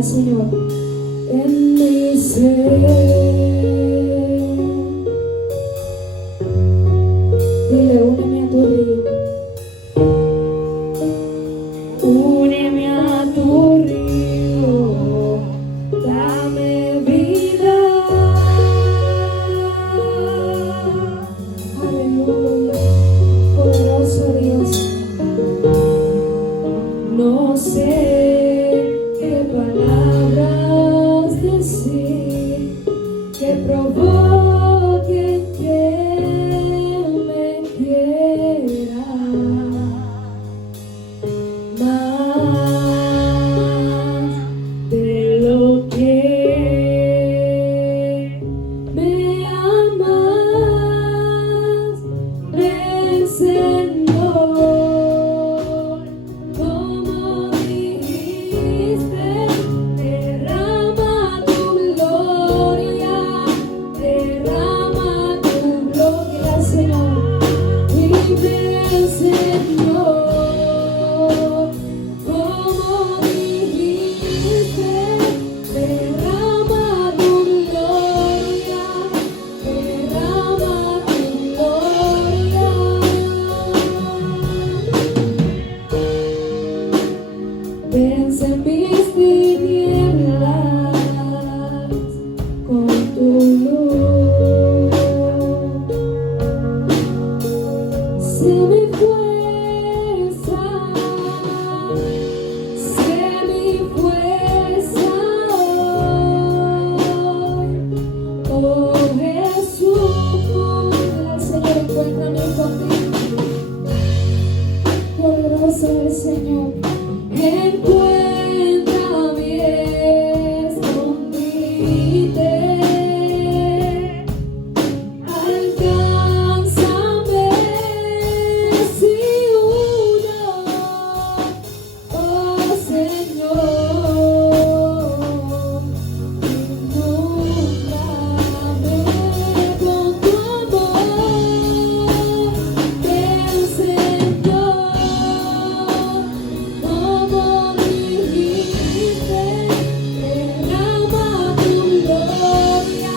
al Señor. En mi ser, dile, úneme a tu río. Úneme a tu río, dame vida. Aleluya, poderoso Dios. No sé qué palabras decir que provoquen que me quiera más de lo que me amas, ven Señor, como dijiste, derrama tu gloria, Señor, y ven Señor, como dijiste, derrama tu gloria, vence mis tinieblas con tu luz. Sé mi fuerza hoy. Oh Jesús, el Señor, encuéntrame contigo. Poderoso el Señor. Encuéntrame escondite, alcánzame si huyo, oh Señor, inúndame con tu amor, ven Señor, como dijiste, derrama tu gloria.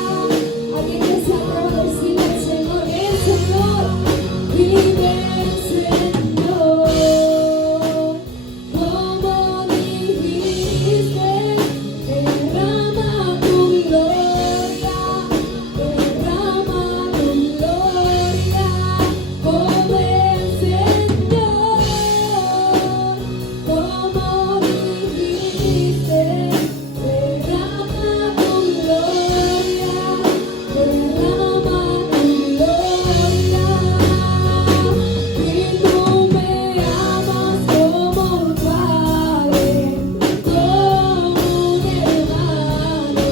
Alguien que se atreva a decirle al Señor, ven Señor, y ven Señor, como dijiste, derrama tu gloria, oh ven Señor, como dijiste, derrama tu gloria, y tú me amas como un padre, como un hermano,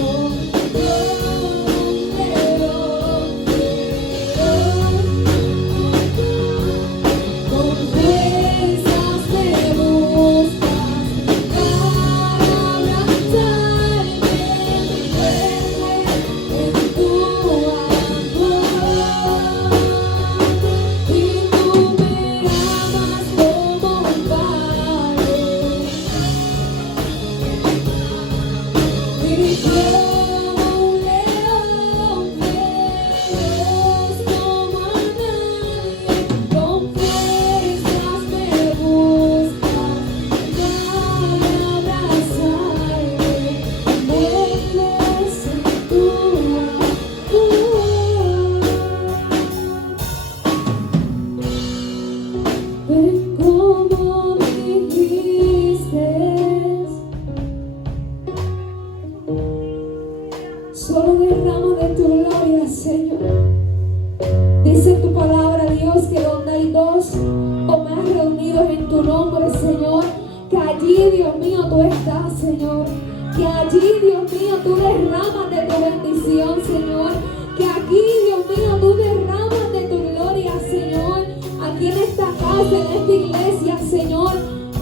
con fuerzas me buscas para abrazarme, en tu amor, y tú me amas como un padre, y como un león feroz como a nadie, con fuerzas me buscas para abrazarme, metes en tu amor. Ven como dijiste, solo derrama de tu gloria, Señor. Dice tu palabra, Dios, que donde hay dos o más reunidos en tu nombre, Señor, que allí, Dios mío, tú estás, Señor. Que allí, Dios mío, tú derramas de tu bendición, Señor. Que aquí, Dios mío, tú derramas de tu gloria, Señor. Aquí en esta casa, en esta iglesia, Señor.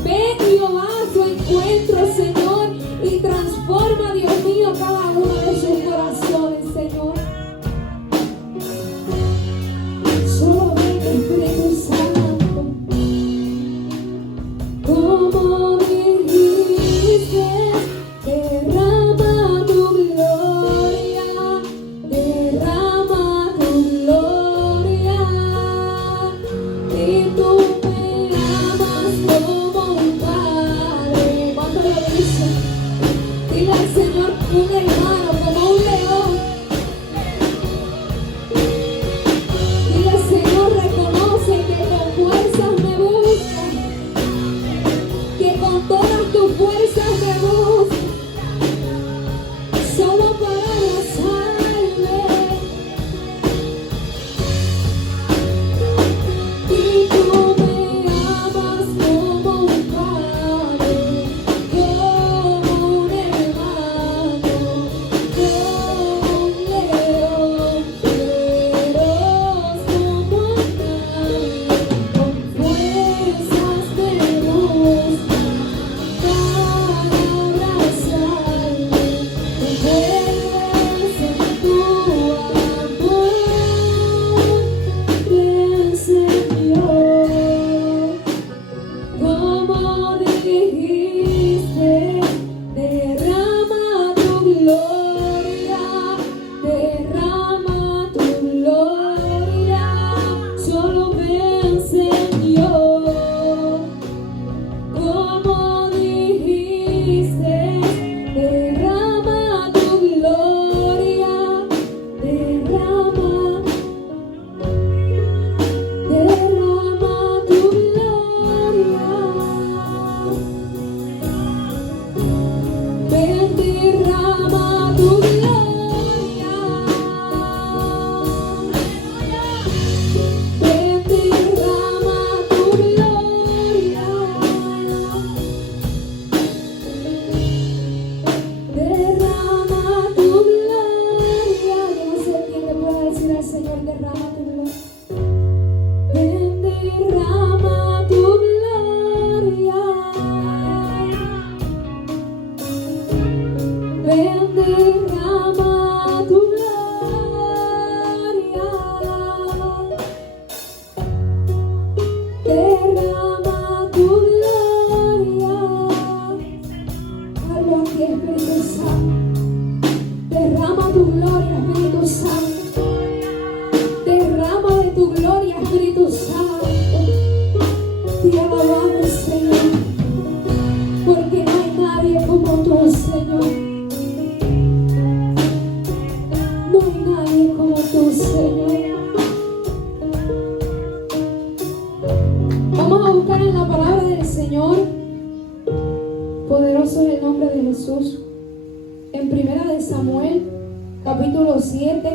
Ven, Jehová, a su encuentro, Señor, y transforma, Dios mío, cada uno de sus corazones, Señor. Solo ven, Espíritu Santo, como dijiste, Poderoso es el nombre de Jesús. En Primera de Samuel, capítulo 7.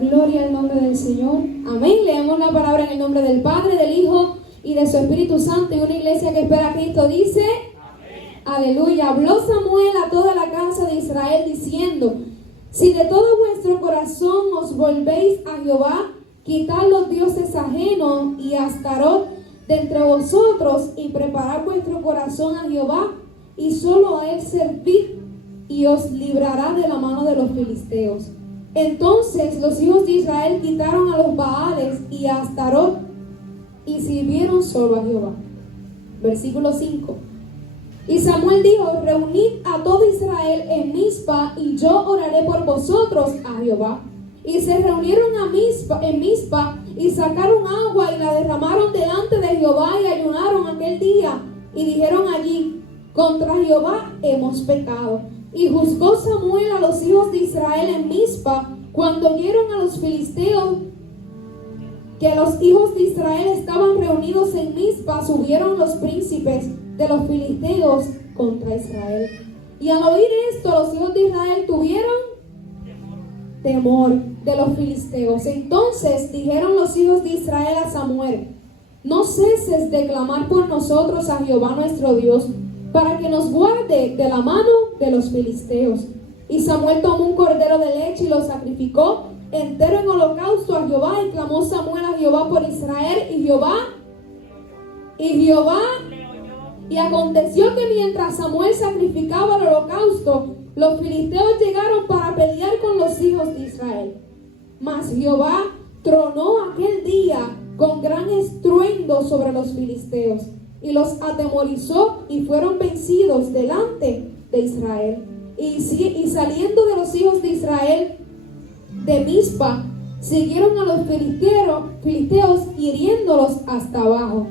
Gloria al nombre del Señor. Amén. Leemos la palabra en el nombre del Padre, del Hijo y de su Espíritu Santo. Y una iglesia que espera a Cristo dice: amén. Aleluya. Habló Samuel a toda la casa de Israel diciendo: si de todo vuestro corazón os volvéis a Jehová, quitad los dioses ajenos y a Astarot de entre vosotros, y preparad vuestro corazón a Jehová, y solo a él servid, y os librará de la mano de los filisteos. Entonces los hijos de Israel quitaron a los Baales y a Astarot, y sirvieron solo a Jehová. Versículo 5. Y Samuel dijo: reunid a todo Israel en Mizpa, y yo oraré por vosotros a Jehová. Y se reunieron en Mizpa, y sacaron agua y la derramaron delante de Jehová, y ayunaron aquel día, y dijeron allí: contra Jehová hemos pecado. Y juzgó Samuel a los hijos de Israel en Mizpa, cuando oyeron a los filisteos que los hijos de Israel estaban reunidos en Mizpa, subieron los príncipes de los filisteos contra Israel. Y al oír esto, los hijos de Israel tuvieron temor de los filisteos. Entonces dijeron los hijos de Israel a Samuel: no ceses de clamar por nosotros a Jehová nuestro Dios, para que nos guarde de la mano de los filisteos. Y Samuel tomó un cordero de leche y lo sacrificó entero en holocausto a Jehová. Y clamó Samuel a Jehová por Israel, y aconteció que mientras Samuel sacrificaba el holocausto, los filisteos llegaron para pelear con los hijos de Israel. Mas Jehová tronó aquel día con gran estruendo sobre los filisteos, y los atemorizó, y fueron vencidos delante de Israel. Y saliendo de los hijos de Israel de Mizpa, siguieron a los filisteos, hiriéndolos hasta abajo.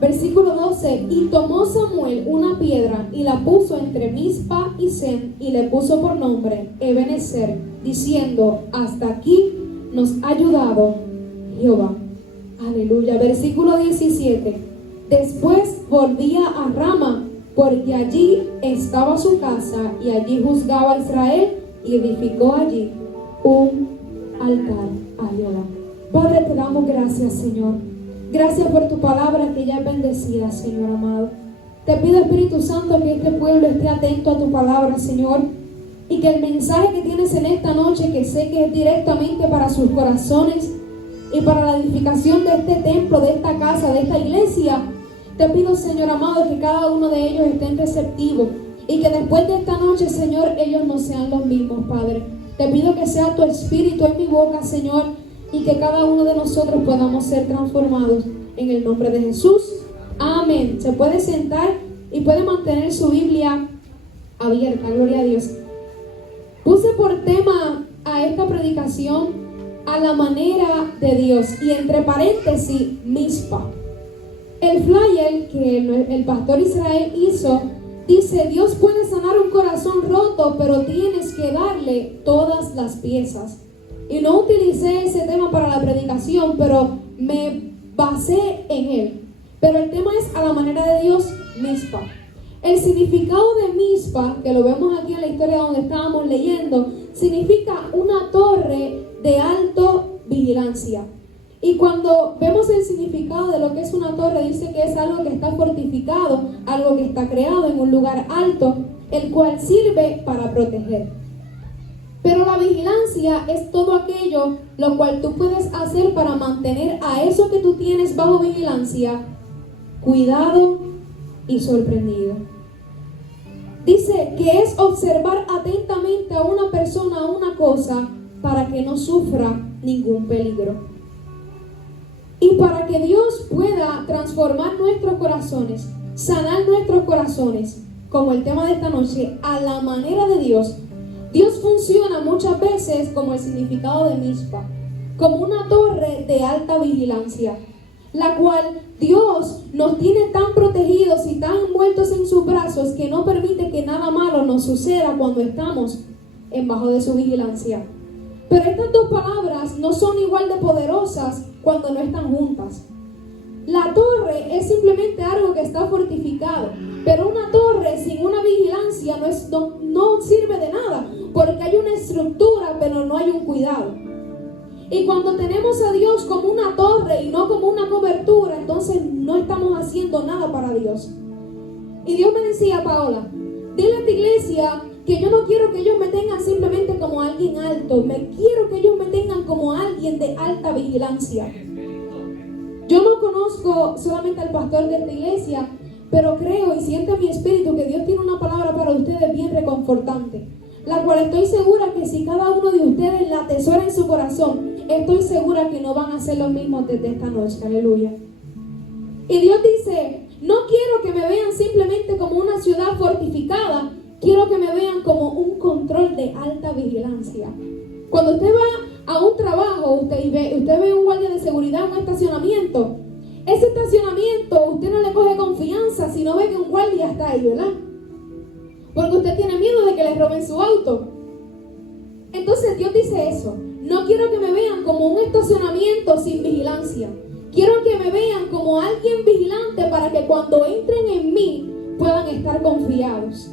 Versículo 12. Y tomó Samuel una piedra y la puso entre Mizpa y Sen, y le puso por nombre Ebenezer, diciendo: hasta aquí nos ha ayudado Jehová. Aleluya. Versículo 17. Después volvía a Rama, porque allí estaba su casa, y allí juzgaba a Israel, y edificó allí un altar a Jehová. Padre, te damos gracias, Señor. Gracias por tu palabra que ya es bendecida, Señor amado. Te pido, Espíritu Santo, que este pueblo esté atento a tu palabra, Señor, y que el mensaje que tienes en esta noche, que sé que es directamente para sus corazones y para la edificación de este templo, de esta casa, de esta iglesia, te pido, Señor amado, que cada uno de ellos estén receptivos, y que después de esta noche, Señor, ellos no sean los mismos, Padre. Te pido que sea tu Espíritu en mi boca, Señor, y que cada uno de nosotros podamos ser transformados en el nombre de Jesús. Amén. Se puede sentar y puede mantener su Biblia abierta. Gloria a Dios. Puse por tema a esta predicación: a la manera de Dios, y entre paréntesis, Mizpa. El flyer que el pastor Israel hizo dice: Dios puede sanar un corazón roto, pero tienes que darle todas las piezas. Y no utilicé ese tema para la predicación, pero me basé en él. Pero el tema es: a la manera de Dios, Mizpa. El significado de Mizpa, que lo vemos aquí en la historia donde estábamos leyendo, significa una torre de alto vigilancia. Y cuando vemos el significado de lo que es una torre, dice que es algo que está fortificado, algo que está creado en un lugar alto, el cual sirve para proteger. Pero la vigilancia es todo aquello lo cual tú puedes hacer para mantener a eso que tú tienes bajo vigilancia cuidado y sorprendido. Dice que es observar atentamente a una persona, a una cosa, para que no sufra ningún peligro. Y para que Dios pueda transformar nuestros corazones, sanar nuestros corazones, como el tema de esta noche, a la manera de Dios. Dios funciona muchas veces como el significado de Mizpa, como una torre de alta vigilancia, la cual Dios nos tiene tan protegidos y tan envueltos en sus brazos que no permite que nada malo nos suceda cuando estamos bajo de su vigilancia. Pero estas dos palabras no son igual de poderosas cuando no están juntas. La torre es simplemente algo que está está fortificado. Pero una torre sin una vigilancia no sirve de nada, porque hay una estructura, pero no hay un cuidado. Y cuando tenemos a Dios como una torre y no como una cobertura, entonces no estamos haciendo nada para Dios. Y Dios me decía: Paola, dile a tu iglesia que yo no quiero que ellos me tengan simplemente como alguien alto, me quiero que ellos me tengan como alguien de alta vigilancia. Yo no conozco solamente al pastor de esta iglesia, pero creo y siento en mi espíritu que Dios tiene una palabra para ustedes bien reconfortante, la cual estoy segura que si cada uno de ustedes la atesora en su corazón, estoy segura que no van a ser los mismos desde esta noche. Aleluya. Y Dios dice: no quiero que me vean simplemente como una ciudad fortificada, quiero que me vean como un control de alta vigilancia. Cuando usted va a un trabajo, usted ve un guardia de seguridad en un estacionamiento. Ese estacionamiento usted no le coge confianza si no ve que un guardia está ahí, ¿verdad? Porque usted tiene miedo de que le roben su auto. Entonces Dios dice eso: no quiero que me vean como un estacionamiento sin vigilancia. Quiero que me vean como alguien vigilante para que cuando entren en mí puedan estar confiados.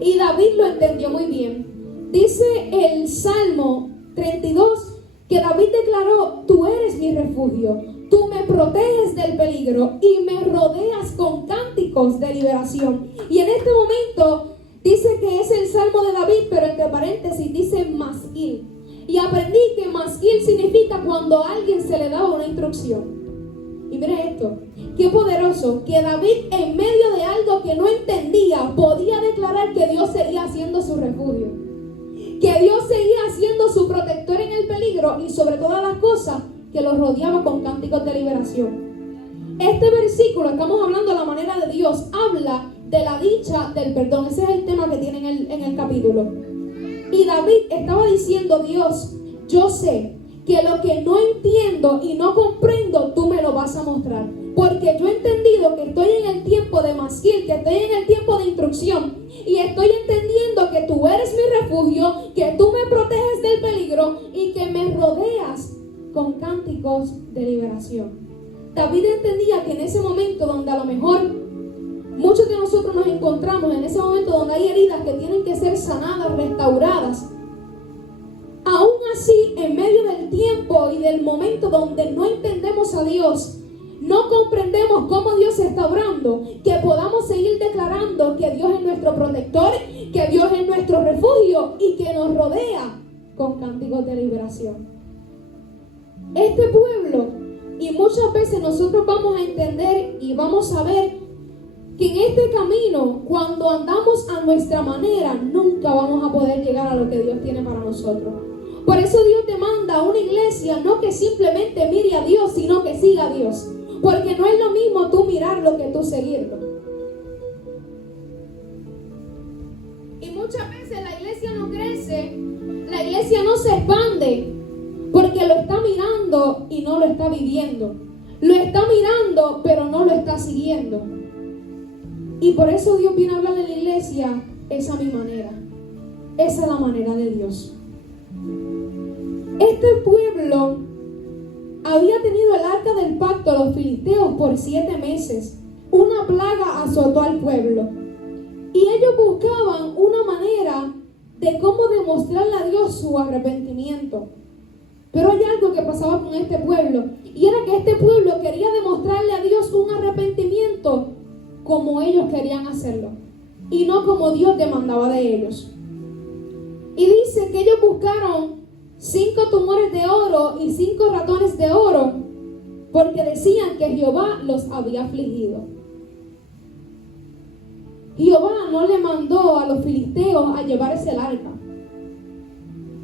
Y David lo entendió muy bien. Dice el Salmo 32 que David declaró: tú eres mi refugio, tú me proteges del peligro y me rodeas con cánticos de liberación. Y en este momento dice que es el Salmo de David, pero entre paréntesis dice masquil. Y aprendí que masquil significa cuando a alguien se le da una instrucción. Y mire esto, qué poderoso, que David en medio de algo que no entendía podía declarar que Dios seguía siendo su refugio, que Dios seguía siendo su protector en el peligro y sobre todas las cosas que lo rodeaba con cánticos de liberación. Este versículo, estamos hablando de la manera de Dios, habla de la dicha del perdón. Ese es el tema que tiene en el capítulo. Y David estaba diciendo: Dios, yo sé que lo que no entiendo y no comprendo, tú me lo vas a mostrar. Porque yo he entendido que estoy en el tiempo de masquil, que estoy en el tiempo de instrucción. Y estoy entendiendo que tú eres mi refugio, que tú me proteges del peligro y que me rodeas con cánticos de liberación. David entendía que en ese momento donde a lo mejor muchos de nosotros nos encontramos, en ese momento donde hay heridas que tienen que ser sanadas, restauradas, aún así, en medio del tiempo y del momento donde no entendemos a Dios, no comprendemos cómo Dios está obrando, que podamos seguir declarando que Dios es nuestro protector, que Dios es nuestro refugio y que nos rodea con cánticos de liberación. Este pueblo, y muchas veces nosotros vamos a entender y vamos a ver que en este camino, cuando andamos a nuestra manera, nunca vamos a poder llegar a lo que Dios tiene para nosotros. Por eso Dios demanda a una iglesia no que simplemente mire a Dios, sino que siga a Dios. Porque no es lo mismo tú mirarlo que tú seguirlo. Y muchas veces la iglesia no crece, la iglesia no se expande, porque lo está mirando y no lo está viviendo. Lo está mirando, pero no lo está siguiendo. Y por eso Dios viene a hablar de la iglesia: esa es mi manera. Esa es la manera de Dios. Este pueblo había tenido el arca del pacto a los filisteos por 7 meses. Una plaga azotó al pueblo. Y ellos buscaban una manera de cómo demostrarle a Dios su arrepentimiento. Pero hay algo que pasaba con este pueblo. Y era que este pueblo quería demostrarle a Dios un arrepentimiento como ellos querían hacerlo. Y no como Dios demandaba de ellos. Y dice que ellos buscaron 5 tumores de oro y 5 ratones de oro, porque decían que Jehová los había afligido. Jehová no le mandó a los filisteos a llevarse el arca.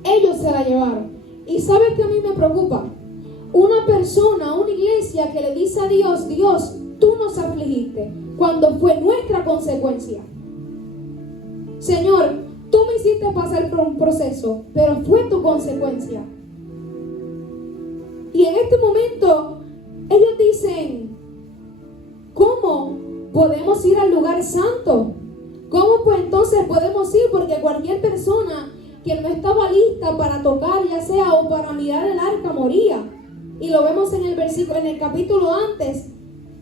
Ellos se la llevaron. Y ¿sabes qué a mí me preocupa? Una persona, una iglesia que le dice a Dios: Dios, tú nos afligiste, cuando fue nuestra consecuencia. Señor, tú me hiciste pasar por un proceso, pero fue tu consecuencia. Y en este momento, ellos dicen: ¿cómo podemos ir al lugar santo? ¿Cómo pues entonces podemos ir? Porque cualquier persona que no estaba lista para tocar, ya sea o para mirar el arca, moría. Y lo vemos en el versículo, en el capítulo antes,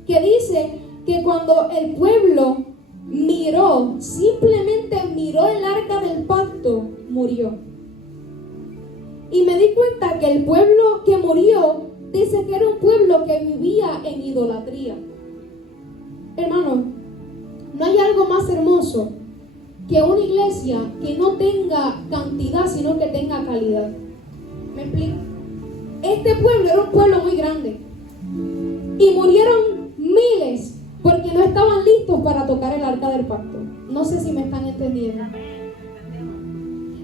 que dice que cuando el pueblo miró, simplemente miró el arca del pacto, murió. Y me di cuenta que el pueblo que murió, dice que era un pueblo que vivía en idolatría. Hermano, no hay algo más hermoso que una iglesia que no tenga cantidad, sino que tenga calidad. ¿Me explico? Este pueblo era un pueblo muy grande y murieron miles porque no estaban listos para tocar el arca del pacto. No sé si me están entendiendo.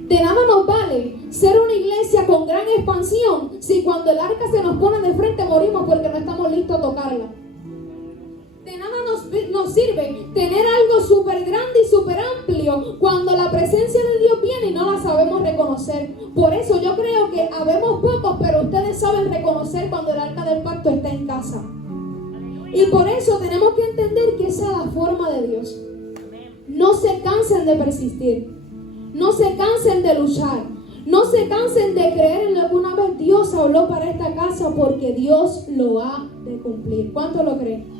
De nada nos vale ser una iglesia con gran expansión si cuando el arca se nos pone de frente morimos porque no estamos listos a tocarla. De nada nos sirve tener algo súper grande y súper amplio cuando la presencia de Dios viene y no la sabemos reconocer. Por eso yo creo que habemos pocos, pero ustedes saben reconocer cuando el arca del pacto está en casa. Y por eso tenemos que entender que esa es la forma de Dios. No se cansen de persistir. No se cansen de luchar. No se cansen de creer en lo que una vez Dios habló para esta casa, porque Dios lo ha de cumplir. ¿Cuánto lo creen?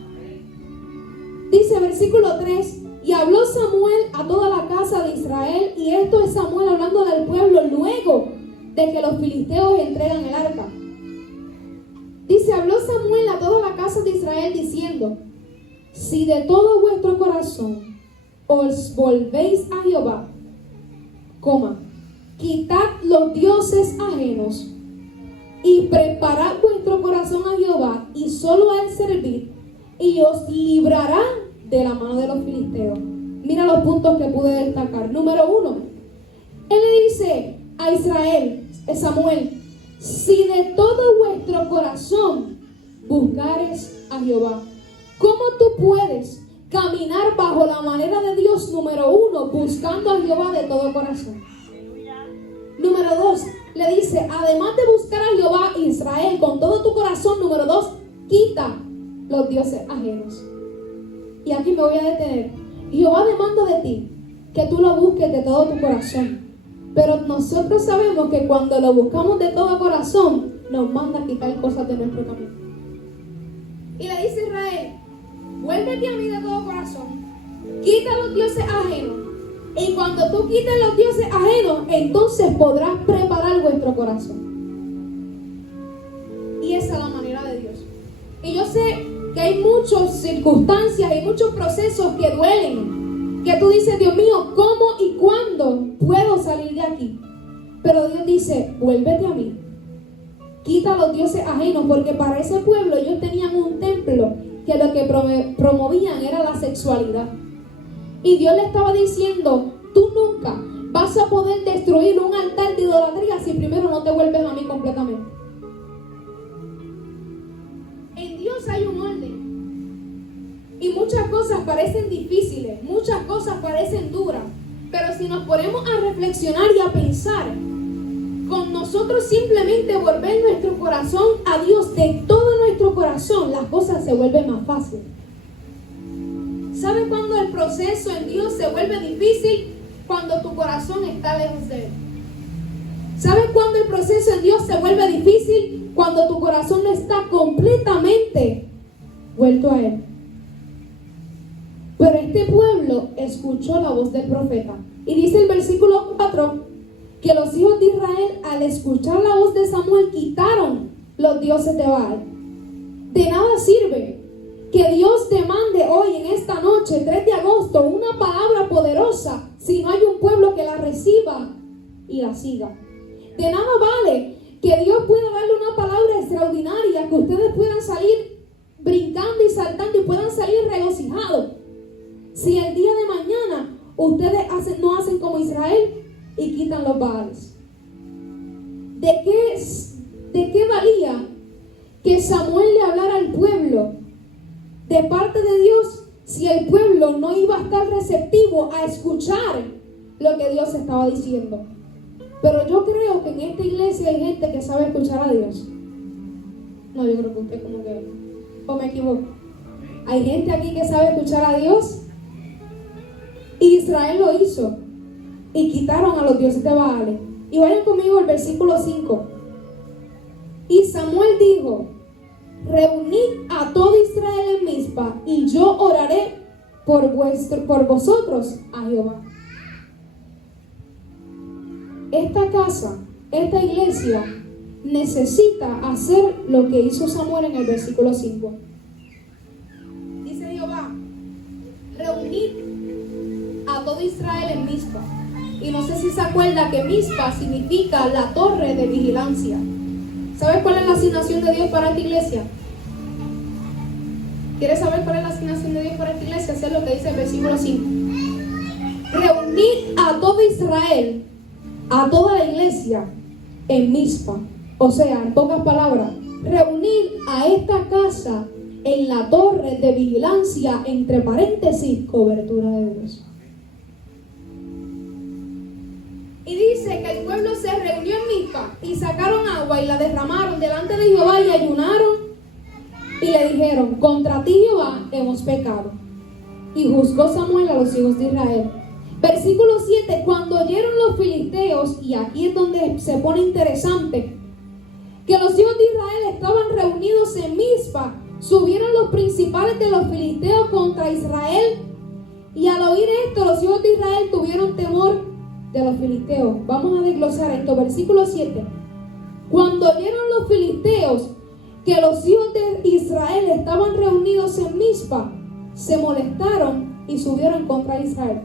Dice versículo 3, y habló Samuel a toda la casa de Israel, y esto es Samuel hablando del pueblo luego de que los filisteos entregan el arca. Dice, habló Samuel a toda la casa de Israel diciendo, si de todo vuestro corazón os volvéis a Jehová, quitad los dioses ajenos y preparad vuestro corazón a Jehová y solo a él servid, y os librará de la mano de los filisteos. Mira los puntos que pude destacar. Número 1, él le dice a Israel, Samuel, si de todo vuestro corazón buscares a Jehová. ¿Cómo tú puedes caminar bajo la manera de Dios? Número 1, buscando a Jehová de todo corazón. Número 2, le dice, además de buscar a Jehová, Israel, con todo tu corazón. Número 2, quita los dioses ajenos. Y aquí me voy a detener. Jehová demanda de ti que tú lo busques de todo tu corazón. Pero nosotros sabemos que cuando lo buscamos de todo corazón, nos manda a quitar cosas de nuestro camino. Y le dice a Israel, vuélvete a mí de todo corazón, quita los dioses ajenos. Y cuando tú quites los dioses ajenos, entonces podrás preparar vuestro corazón. Y esa es la manera de Dios. Y yo sé que hay muchas circunstancias y muchos procesos que duelen, que tú dices, Dios mío, ¿cómo y cuándo puedo salir de aquí? Pero Dios dice, vuélvete a mí, quita los dioses ajenos, porque para ese pueblo ellos tenían un templo que lo que promovían era la sexualidad. Y Dios le estaba diciendo, tú nunca vas a poder destruir un altar de idolatría si primero no te vuelves a mí completamente. En Dios hay un orden. Y muchas cosas parecen difíciles, muchas cosas parecen duras. Pero si nos ponemos a reflexionar y a pensar, con nosotros simplemente volver nuestro corazón a Dios de todo nuestro corazón, las cosas se vuelven más fáciles. ¿Sabes cuándo el proceso en Dios se vuelve difícil? Cuando tu corazón está lejos de Él. ¿Sabes cuándo el proceso en Dios se vuelve difícil? Cuando tu corazón no está completamente vuelto a Él. Pero este pueblo escuchó la voz del profeta. Y dice el versículo 4, que los hijos de Israel, al escuchar la voz de Samuel, quitaron los dioses de Baal. De nada sirve que Dios te mande hoy, en esta noche, 3 de agosto, una palabra poderosa, si no hay un pueblo que la reciba y la siga. De nada vale que Dios pueda darle una palabra extraordinaria, que ustedes puedan salir brincando y saltando y puedan salir regocijados, si el día de mañana ustedes no hacen como Israel y quitan los Baales. ¿De qué valía que Samuel le hablara al pueblo de parte de Dios si el pueblo no iba a estar receptivo a escuchar lo que Dios estaba diciendo? Pero yo creo que en esta iglesia hay gente que sabe escuchar a Dios. No, yo creo que usted como que... ¿O me equivoco? Hay gente aquí que sabe escuchar a Dios. Israel lo hizo. Y quitaron a los dioses de Baal. Y vayan conmigo al versículo 5. Y Samuel dijo, reunid a todo Israel en Mizpa, y yo oraré por vosotros a Jehová. Esta casa, esta iglesia, necesita hacer lo que hizo Samuel en el versículo 5. Dice Jehová, reunid a todo Israel en Mizpa. Y no sé si se acuerda que Mizpa significa la torre de vigilancia. ¿Sabes cuál es la asignación de Dios para esta iglesia? ¿Quieres saber cuál es la asignación de Dios para esta iglesia? Hacer lo que dice el versículo 5. Reunid a todo Israel, a toda la iglesia en Mizpa. O sea, en pocas palabras, reunir a esta casa en la torre de vigilancia, entre paréntesis, cobertura de Dios. Y dice que el pueblo se reunió en Mizpa y sacaron agua y la derramaron delante de Jehová y ayunaron y le dijeron, contra ti Jehová hemos pecado. Y juzgó Samuel a los hijos de Israel. Versículo 7, cuando oyeron los filisteos, y aquí es donde se pone interesante, que los hijos de Israel estaban reunidos en Mizpa, subieron los principales de los filisteos contra Israel, y al oír esto los hijos de Israel tuvieron temor de los filisteos. Vamos a desglosar esto, versículo 7. Cuando oyeron los filisteos que los hijos de Israel estaban reunidos en Mizpa, se molestaron y subieron contra Israel.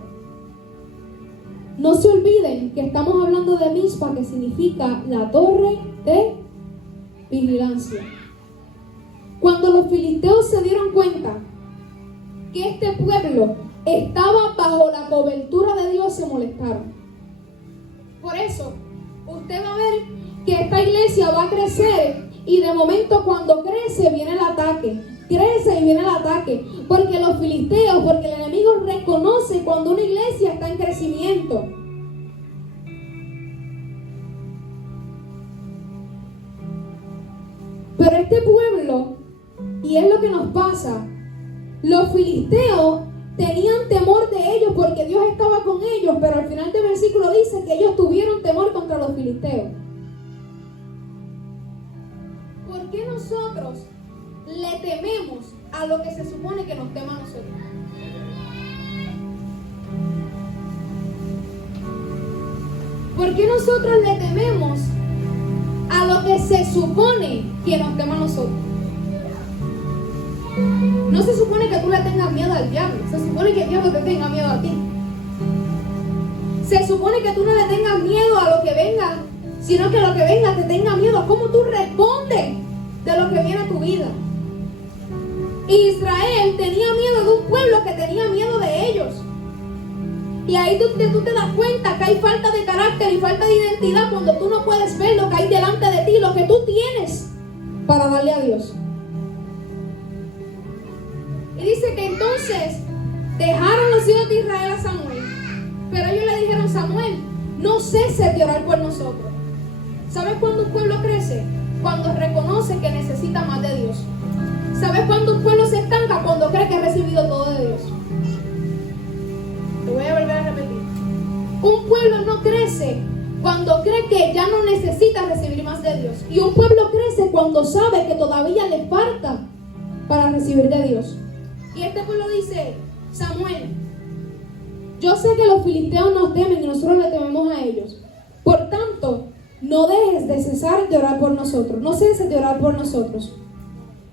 No se olviden que estamos hablando de Mizpa, que significa la torre de vigilancia. Cuando los filisteos se dieron cuenta que este pueblo estaba bajo la cobertura de Dios, se molestaron. Por eso, usted va a ver que esta iglesia va a crecer, y de momento cuando crece viene el ataque. Crece y viene el ataque. Porque los filisteos, porque el enemigo reconoce cuando una iglesia está en crecimiento. Pero este pueblo, y es lo que nos pasa, los filisteos tenían temor de ellos porque Dios estaba con ellos, pero al final del versículo dice que ellos tuvieron temor contra los filisteos. ¿Por qué nosotros le tememos a lo que se supone que nos tema a nosotros? ¿Por qué nosotros le tememos a lo que se supone que nos tema a nosotros? No se supone que tú le tengas miedo al diablo, se supone que el diablo te tenga miedo a ti. Se supone que tú no le tengas miedo a lo que venga, sino que lo que venga te tenga miedo a cómo tú respondes de lo que viene a tu vida. Israel tenía miedo de un pueblo que tenía miedo de ellos. Y ahí tú te das cuenta que hay falta de carácter y falta de identidad cuando tú no puedes ver lo que hay delante de ti, lo que tú tienes para darle a Dios. Y dice que entonces dejaron los hijos de Israel a Samuel, pero ellos le dijeron, Samuel, no ceses de orar por nosotros. ¿Sabes cuándo un pueblo crece? Cuando reconoce que necesita más de Dios. ¿Sabes cuándo un pueblo se estanca? Cuando cree que ha recibido todo de Dios. Te voy a volver a repetir. Un pueblo no crece cuando cree que ya no necesita recibir más de Dios. Y un pueblo crece cuando sabe que todavía le falta para recibir de Dios. Y este pueblo dice, Samuel, yo sé que los filisteos nos temen y nosotros le tememos a ellos. Por tanto, no dejes de cesar de orar por nosotros. No ceses de orar por nosotros,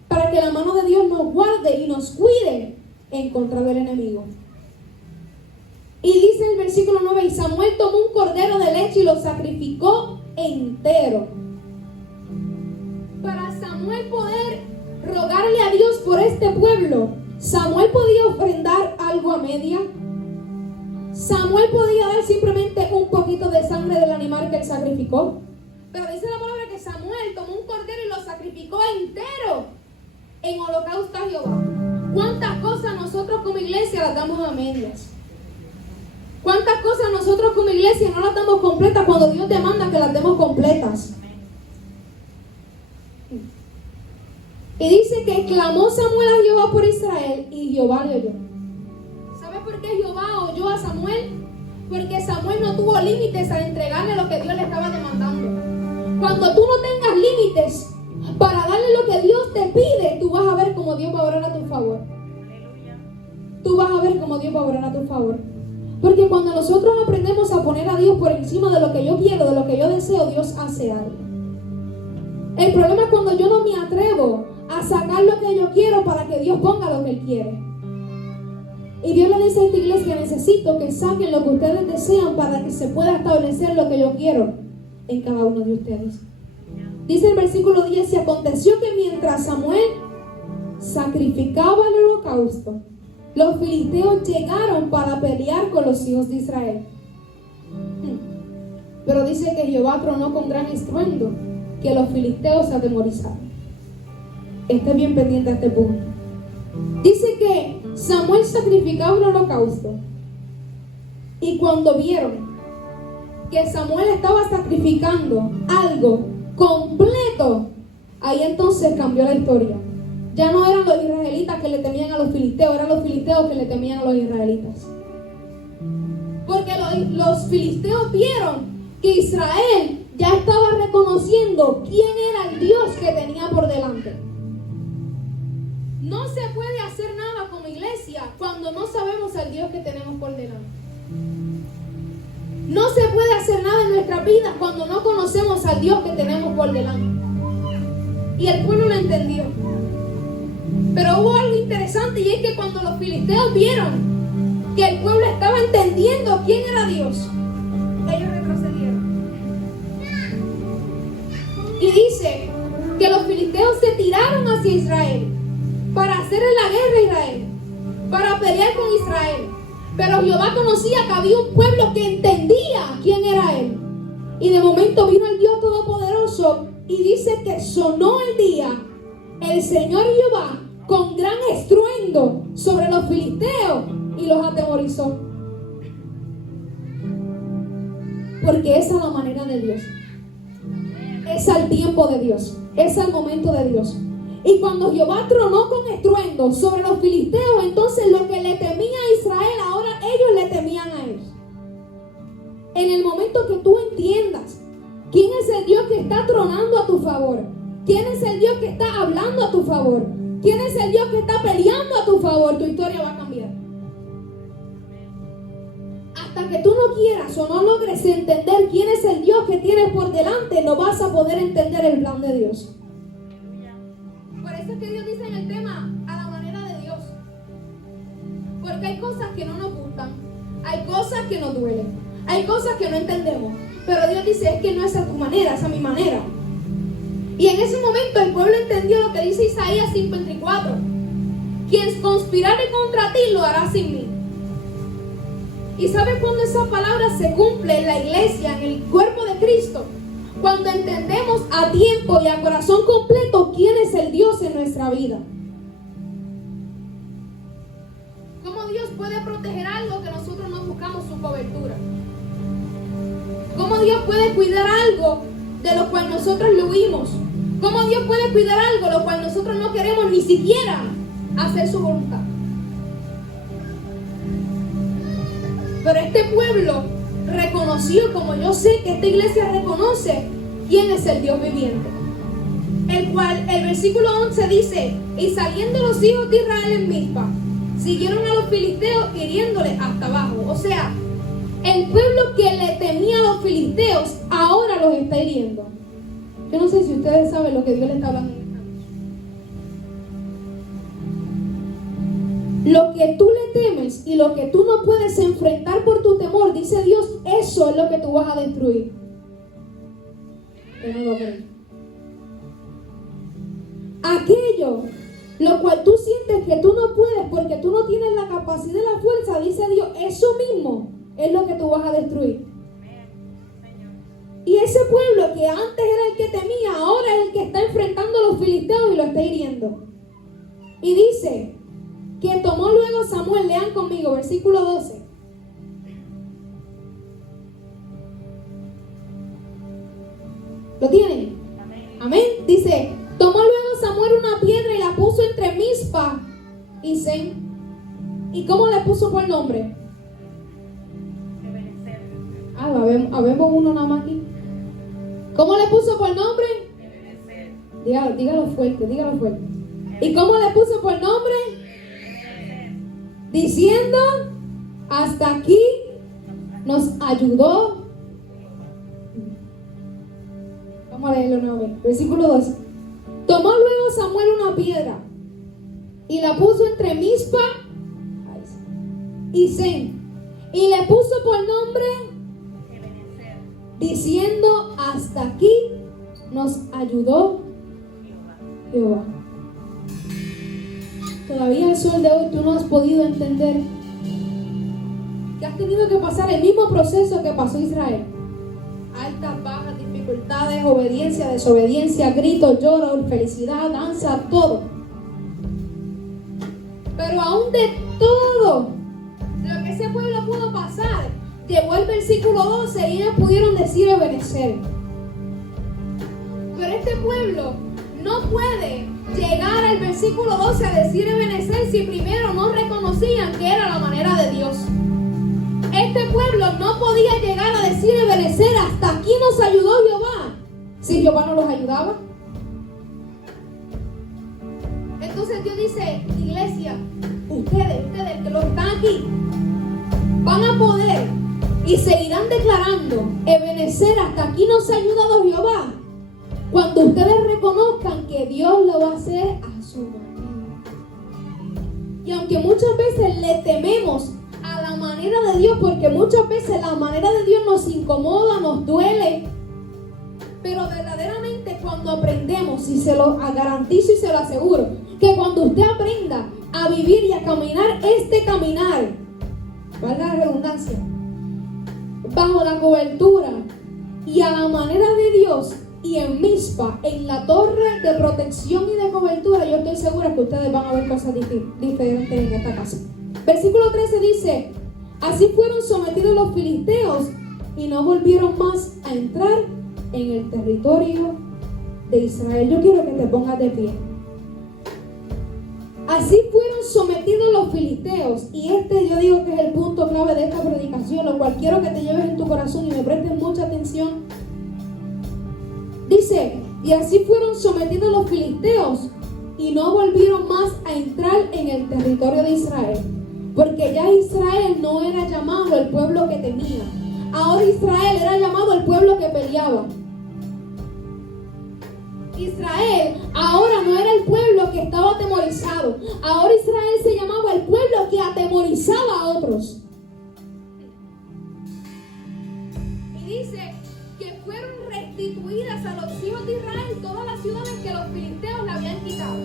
para que la mano de Dios nos guarde y nos cuide en contra del enemigo. Y dice el versículo 9, y Samuel tomó un cordero de leche y lo sacrificó entero. Para Samuel poder rogarle a Dios por este pueblo, Samuel podía ofrendar algo a media. Samuel podía dar simplemente un poquito de sangre del animal que él sacrificó. Pero dice la palabra que Samuel tomó un cordero y lo sacrificó entero en holocausto a Jehová. ¿Cuántas cosas nosotros como iglesia las damos a medias? ¿Cuántas cosas nosotros como iglesia no las damos completas cuando Dios demanda que las demos completas? Y dice que clamó Samuel a Jehová por Israel y Jehová le oyó. ¿Sabes por qué Jehová oyó a Samuel? Porque Samuel no tuvo límites al entregarle lo que Dios le estaba demandando. Cuando tú no tengas límites para darle lo que que Dios te pide, tú vas a ver cómo Dios va a orar a tu favor. Tú vas a ver cómo Dios va a orar a tu favor. Porque cuando nosotros aprendemos a poner a Dios por encima de lo que yo quiero, de lo que yo deseo, Dios hace algo. El problema es cuando yo no me atrevo a sacar lo que yo quiero para que Dios ponga lo que Él quiere. Y Dios le dice a esta iglesia: necesito que saquen lo que ustedes desean para que se pueda establecer lo que yo quiero en cada uno de ustedes. Dice el versículo 10: y aconteció que mientras Samuel sacrificaba el holocausto, los filisteos llegaron para pelear con los hijos de Israel. Pero dice que Jehová tronó con gran estruendo, que los filisteos se atemorizaron. Esté bien pendiente a este punto. Dice que Samuel sacrificaba el holocausto, y cuando vieron que Samuel estaba sacrificando algo completo, ahí entonces cambió la historia. Ya no eran los israelitas que le temían a los filisteos, eran los filisteos que le temían a los israelitas. Porque los filisteos vieron que Israel ya estaba reconociendo quién era el Dios que tenía por delante. No se puede hacer nada como iglesia cuando no sabemos al Dios que tenemos por delante. No se puede hacer nada en nuestra vida cuando no conocemos al Dios que tenemos por delante. Y el pueblo lo entendió. Pero hubo algo interesante, y es que cuando los filisteos vieron que el pueblo estaba entendiendo quién era Dios, ellos retrocedieron. Y dice que los filisteos se tiraron hacia Israel para hacerle la guerra a Israel, para pelear con Israel. Pero Jehová conocía que había un pueblo que entendía quién era Él. Y de momento vino el Dios Todopoderoso y dice que sonó el día, el Señor Jehová, con gran estruendo sobre los filisteos, y los atemorizó. Porque esa es la manera de Dios. Es al tiempo de Dios. Es al momento de Dios. Y cuando Jehová tronó con estruendo sobre los filisteos, entonces lo que le temía a Israel, ahora ellos le temían a Él. En el momento que tú entiendas quién es el Dios que está tronando a tu favor, quién es el Dios que está hablando a tu favor, quién es el Dios que está peleando a tu favor, tu historia va a cambiar. Hasta que tú no quieras o no logres entender quién es el Dios que tienes por delante, no vas a poder entender el plan de Dios. Por eso es que Dios dice en el tema: a la manera de Dios. Porque hay cosas que no nos gustan, hay cosas que nos duelen, hay cosas que no entendemos. Pero Dios dice: es que no es a tu manera, es a mi manera. Y en ese momento el pueblo entendió lo que dice Isaías 54: quien conspirare contra ti lo hará sin mí. ¿Y sabes cuándo esa palabra se cumple en la iglesia, en el cuerpo de Cristo? Cuando entendemos a tiempo y a corazón completo quién es el Dios en nuestra vida. ¿Cómo Dios puede proteger algo que nosotros no buscamos su cobertura? ¿Cómo Dios puede cuidar algo de lo cual nosotros lo huimos? ¿Cómo Dios puede cuidar algo lo cual nosotros no queremos ni siquiera hacer su voluntad? Pero este pueblo reconoció, como yo sé que esta iglesia reconoce, quién es el Dios viviente. El cual, el versículo 11 dice: y saliendo los hijos de Israel en Mizpa, siguieron a los filisteos hiriéndoles hasta abajo. O sea, el pueblo que le temía a los filisteos ahora los está hiriendo. Yo no sé si ustedes saben lo que Dios le está hablando en esta noche. Lo que tú le temes y lo que tú no puedes enfrentar por tu temor, dice Dios, eso es lo que tú vas a destruir. Yo no lo creo. Aquello, lo cual tú sientes que tú no puedes porque tú no tienes la capacidad y la fuerza, dice Dios, eso mismo es lo que tú vas a destruir. Y ese pueblo que antes era el que temía, ahora es el que está enfrentando a los filisteos y lo está hiriendo. Y dice que tomó luego Samuel, lean conmigo, versículo 12. ¿Lo tienen? Amén. Dice: tomó luego Samuel una piedra y la puso entre Mizpa y Sen. ¿Y cómo le puso por nombre? Habemos uno nada más aquí. ¿Cómo le puso por nombre? Dígalo fuerte, dígalo fuerte. ¿Y cómo le puso por nombre? Diciendo, hasta aquí nos ayudó. Vamos a leerlo nuevamente. Versículo 2. Tomó luego Samuel una piedra y la puso entre Mizpa y Sen, y le puso por nombre, diciendo, hasta aquí nos ayudó Jehová. Todavía al sol de hoy tú no has podido entender que has tenido que pasar el mismo proceso que pasó Israel. Altas, bajas, dificultades, obediencia, desobediencia, gritos, lloros, felicidad, danza, todo. Pero aún de todo lo que ese pueblo pudo pasar, llegó el versículo 12 y ellos pudieron decir obedecer. Pero este pueblo no puede llegar al versículo 12 a decir obedecer si primero no reconocían que era la manera de Dios. Este pueblo no podía llegar a decir obedecer, hasta aquí nos ayudó Jehová, si Jehová no los ayudaba. Entonces Dios dice, iglesia, ustedes que lo están aquí, van a poder y seguirán declarando obedecer, hasta aquí nos ha ayudado Jehová, cuando ustedes reconozcan que Dios lo va a hacer a su manera. Y aunque muchas veces le tememos a la manera de Dios, porque muchas veces la manera de Dios nos incomoda, nos duele, pero verdaderamente cuando aprendemos, y se lo garantizo y se lo aseguro, que cuando usted aprenda a vivir y a caminar este caminar, valga la redundancia, bajo la cobertura y a la manera de Dios, y en Mizpa, en la torre de protección y de cobertura, yo estoy segura que ustedes van a ver cosas diferentes en esta casa. Versículo 13 dice, así fueron sometidos los filisteos y no volvieron más a entrar en el territorio de Israel. Yo quiero que te pongas de pie. Así fueron sometidos los filisteos, y yo digo que es el punto clave de esta predicación, lo cual quiero que te lleves en tu corazón y me prestes mucha atención. Dice, y así fueron sometidos los filisteos y no volvieron más a entrar en el territorio de Israel, porque ya Israel no era llamado el pueblo que temía, ahora Israel era llamado el pueblo que peleaba. Israel ahora no era el pueblo que estaba atemorizado, ahora Israel se llamaba el pueblo que atemorizaba a otros. Y dice que fueron restituidas a los hijos de Israel todas las ciudades que los filisteos le habían quitado.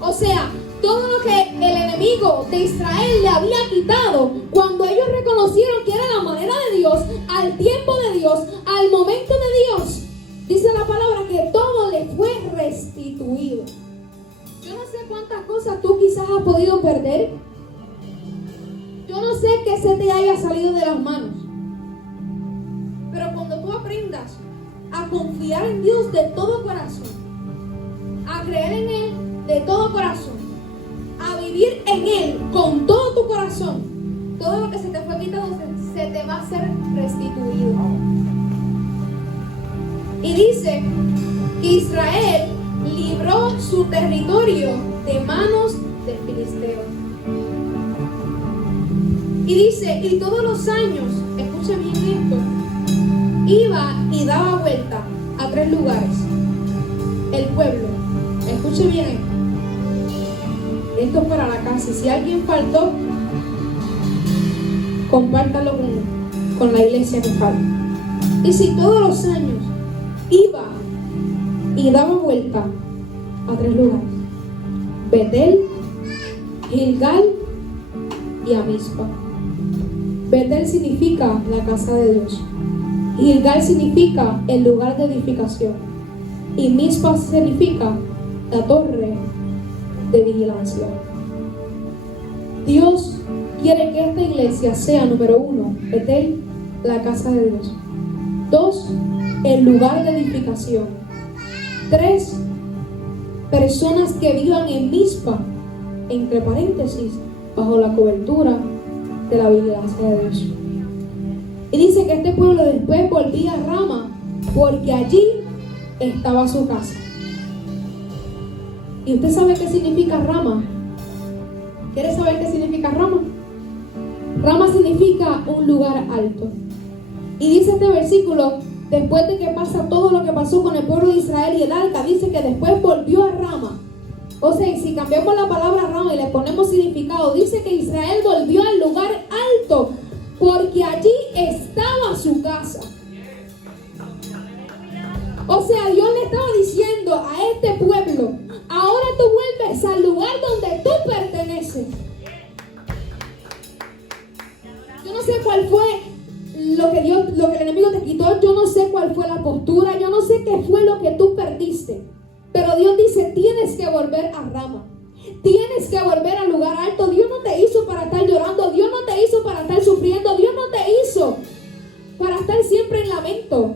O sea, todo lo que el enemigo de Israel le había quitado, cuando ellos reconocieron que era la manera de Dios, al tiempo de Dios, al momento de Dios, dice la palabra que todo le fue restituido. Yo no sé cuántas cosas tú quizás has podido perder. Yo no sé qué se te haya salido de las manos. Pero cuando tú aprendas a confiar en Dios de todo corazón, a creer en Él de todo corazón, a vivir en Él con todo tu corazón, todo lo que se te fue quitado se te va a ser restituido. Y dice que Israel libró su territorio de manos del filisteo. Y dice, y todos los años, escuche bien esto, iba y daba vuelta a 3 lugares. El pueblo, escuche bien esto. Esto es para la casa. Si alguien faltó, compártalo con la iglesia que falta. Y si todos los años iba y daba vuelta a 3 lugares: Betel, Gilgal y a Mizpa. Betel significa la casa de Dios, Gilgal significa el lugar de edificación, y Mizpa significa la torre de vigilancia. Dios quiere que esta iglesia sea, número 1, Betel, la casa de Dios; 2, el lugar de edificación; 3, personas que vivan en Mizpa, entre paréntesis, bajo la cobertura de la vigilancia de Dios. Y dice que este pueblo después volvía a Rama, porque allí estaba su casa. ¿Y usted sabe qué significa Rama? ¿Quiere saber qué significa Rama? Rama significa un lugar alto. Y dice este versículo, después de que pasa todo lo que pasó con el pueblo de Israel y el arca, dice que después volvió a Rama. O sea, si cambiamos la palabra Rama y le ponemos significado, dice que Israel volvió al lugar alto, porque allí estaba su casa. O sea, Dios le estaba diciendo a este pueblo, ahora tú vuelves al lugar donde tú perteneces. Yo no sé cuál fue lo que el enemigo te quitó, yo no sé cuál fue la postura, yo no sé qué fue lo que tú perdiste. Pero Dios dice, tienes que volver a Rama. Tienes que volver al lugar alto. Dios no te hizo para estar llorando. Dios no te hizo para estar sufriendo. Dios no te hizo para estar siempre en lamento.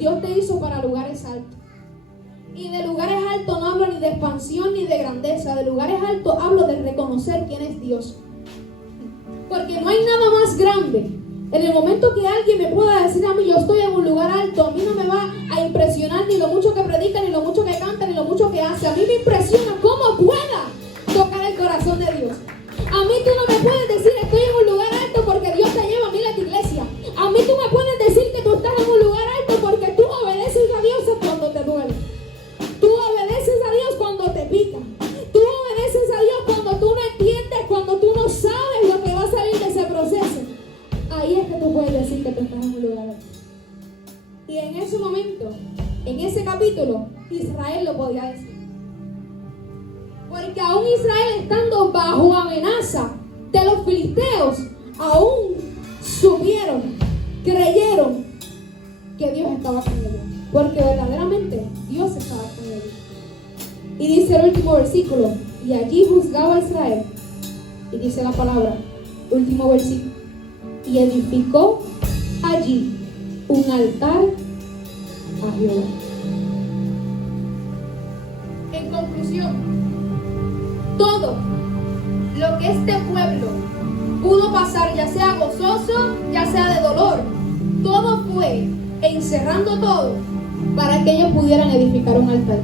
Dios te hizo para lugares altos. Y de lugares altos no hablo ni de expansión ni de grandeza. De lugares altos hablo de reconocer quién es Dios. Porque no hay nada más grande. En el momento que alguien me pueda decir a mí, yo estoy en un lugar alto, a mí no me va a impresionar ni lo mucho que predica, ni lo mucho que canta, ni lo mucho que hace. A mí me impresiona cómo pueda tocar el corazón de Dios. A mí tú no me puedes decir, estoy en un lugar alto porque Dios te lleva a mí a tu iglesia. A mí tú me puedes decir que tú estás en un lugar alto porque tú obedeces a Dios cuando te duele. Tú obedeces a Dios cuando te pica. Tú obedeces a Dios cuando tú no entiendes, cuando tú no sabes lo que va a salir de ese proceso. Ahí es que tú puedes decir que tú estás en un lugar alto. Y en ese momento, en ese capítulo, Israel lo podía decir. Porque aún Israel estando bajo amenaza de los filisteos, aún supieron, creyeron que Dios estaba con ellos. Porque verdaderamente Dios estaba con ellos. Y dice el último versículo, y allí juzgaba a Israel. Y dice la palabra, último versículo, y edificó allí un altar a Jehová. En conclusión, todo lo que este pueblo pudo pasar, ya sea gozoso, ya sea de dolor, todo fue encerrando todo para que ellos pudieran edificar un altar.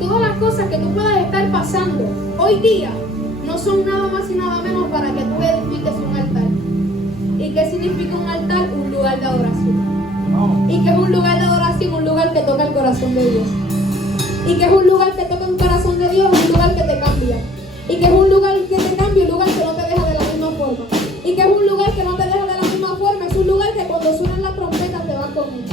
Todas las cosas que tú puedas estar pasando hoy día no son nada más y nada menos para que tú edifiques un altar. ¿Y qué significa un altar? Un lugar de adoración. ¿Y qué es un lugar de adoración? Un lugar que toca el corazón de Dios. ¿Y qué es un lugar que toca el corazón de Dios? Un lugar que te cambia. ¿Y qué es un lugar que te cambia? Un lugar que no te deja de la misma forma. ¿Y qué es un lugar que no te deja de la misma forma? Es un lugar que cuando suenan las trompetas te va con él.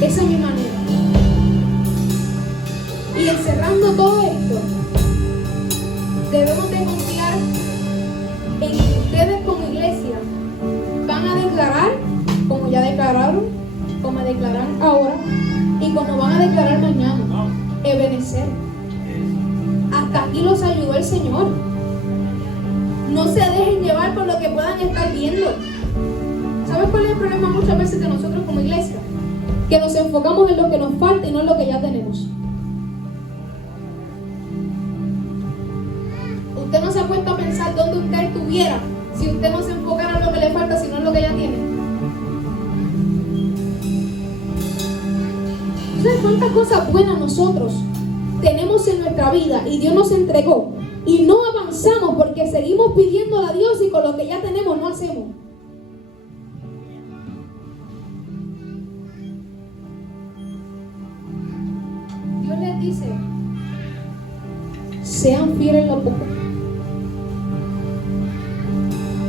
Esa es mi manera. Y encerrando todo esto, debemos de confiar en que ustedes como iglesia van a declarar, como ya declararon, como declaran ahora y como van a declarar mañana, Ebenezer. Hasta aquí los ayudó el Señor. No se dejen llevar por lo que puedan estar viendo. ¿Sabes cuál es el problema muchas veces de nosotros como iglesia? Que nos enfocamos en lo que nos falta y no en lo que ya tenemos. Usted no se ha puesto a pensar dónde usted estuviera si usted no se enfocara en lo que le falta, sino en lo que ya tiene. ¿Sabes cuántas cosas buenas nosotros tenemos en nuestra vida y Dios nos entregó? Y no avanzamos porque seguimos pidiéndole a Dios y con lo que ya tenemos no hacemos. Dios les dice, sean fieles en lo poco.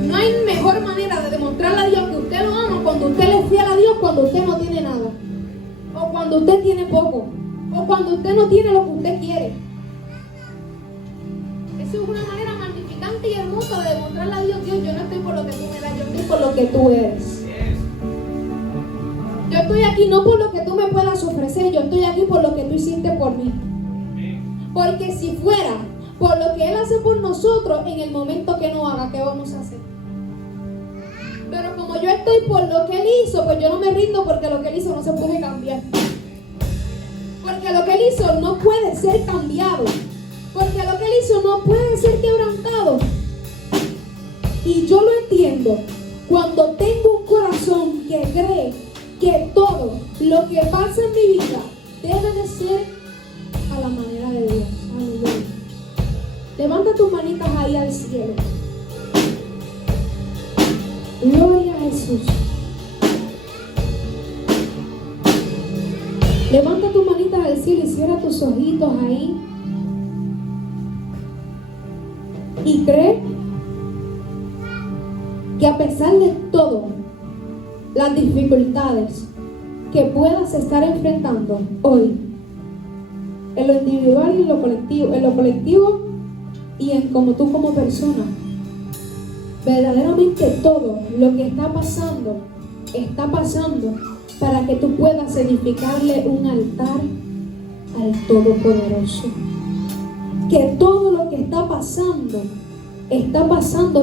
No hay mejor manera de demostrarle a Dios que usted lo ama cuando usted le es fiel a Dios cuando usted no tiene nada. O cuando usted tiene poco. O cuando usted no tiene lo que usted quiere. Eso es una manera magnificante y hermosa de demostrarle a Dios, Dios, yo no estoy por lo que tú me das, yo estoy por lo que tú eres. Yo estoy aquí no por lo que tú me puedas ofrecer, yo estoy aquí por lo que tú hiciste por mí. Porque si fuera por lo que Él hace por nosotros, en el momento que no haga, ¿qué vamos a hacer? Pero como yo estoy por lo que Él hizo, pues yo no me rindo porque lo que Él hizo no se puede cambiar. Porque lo que Él hizo no puede ser cambiado. Porque lo que Él hizo no puede ser quebrantado. Y yo lo entiendo cuando tengo un corazón que cree que todo lo que pasa en mi vida debe de ser a la manera de Dios. Aleluya. Levanta tus manitas ahí al cielo. Gloria a Jesús. Levanta tus manitas al cielo y cierra tus ojitos ahí. Y cree que a pesar de todo, las dificultades que puedas estar enfrentando hoy, en lo individual y en lo colectivo y en como tú como persona, verdaderamente todo lo que está pasando para que tú puedas edificarle un altar al Todopoderoso. Que todo lo que está pasando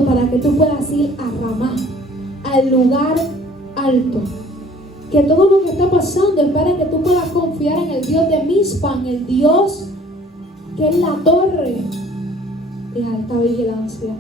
para que tú puedas ir a Ramá, al lugar alto. Que todo lo que está pasando es para que tú puedas confiar en el Dios de Mizpa, en el Dios que es la torre de alta vigilancia.